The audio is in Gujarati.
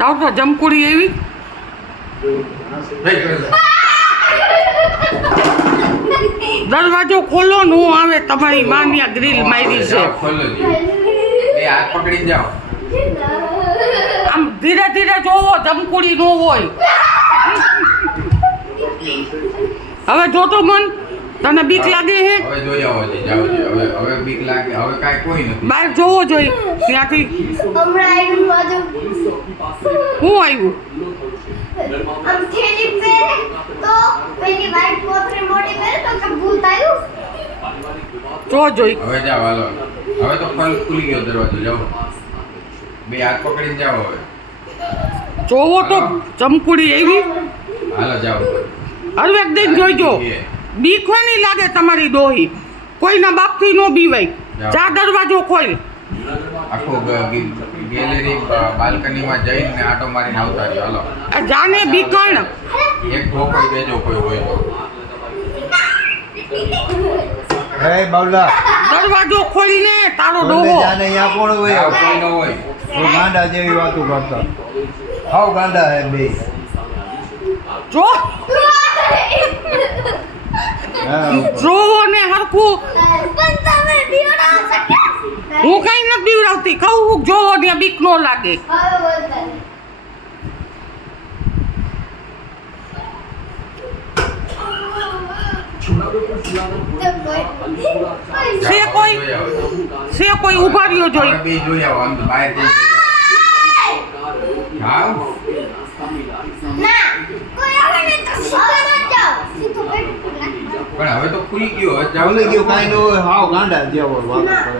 જાઓ તો જમકુડી એવી દરવાજો ખોલો ન આવે તમારી માની આ ગ્રીલ મારી છે હાથ પકડી જાઓ આમ ધીરે ધીરે જોવો જમકુડી ન હોય હવે જોતો મન તને બીક લાગે હે હવે જોઈ આવો જાઓ હવે બીક લાગે હવે કાંઈ કોઈ નથી બહાર જોવો જોઈએ ત્યાંથી શું આવ્યું हम थैली पे तो पहली वाइट पोतरी मोटी पे तो कब भूत आयु જો જોઈ હવે જાઓ હાલો હવે તો ખુલી ગયો દરવાજો જાઓ બે હાથ પકડીને જાઓ હવે જોવો તો જમકુડી એવી હાલો જાઓ હવે એકદમ જોઈજો બીક નહીં લાગે તમારી ડોહી કોઈના બાપથી નો બીવાય જા દરવાજો ખોલ આખો ગેલેરી બાલ્કનીમાં જઈને આટો મારીને આવતા રહ્યો હાલો આ જાને બીકણ એક ઠોકાઈ બેજો કોઈ હોય તો હે બાવલા દરવાજો ખોલીને તારો બોલને ડોહો જાને અહીંયા કોણ હોય જાઓ, કોઈ ન હોય તો ગાંડા જેવી વાતો કરતા હાવ ગાંડા હે બે જો હા જોવો ને હરખું પણ તમે બીવડા શક્યા હું કઈ નથી બીવડાવતી કહું જોવો ને બીક નો લાગે હવે બોલતા છે કોઈ છે કોઈ ઉભા રહ્યો જોઈ બે જોઈ આવો આમ તો બહાર જઈને જાઓ ના કોઈ આવે ને તો સીધો ન જાઓ સીધો બેઠ પર નાખ પણ હવે તો ખુલી ગયો હવે જાઓ ભૂલી ગયું કાંઈ ન હોય હાવ ગાંડા જેવો વાતો કરે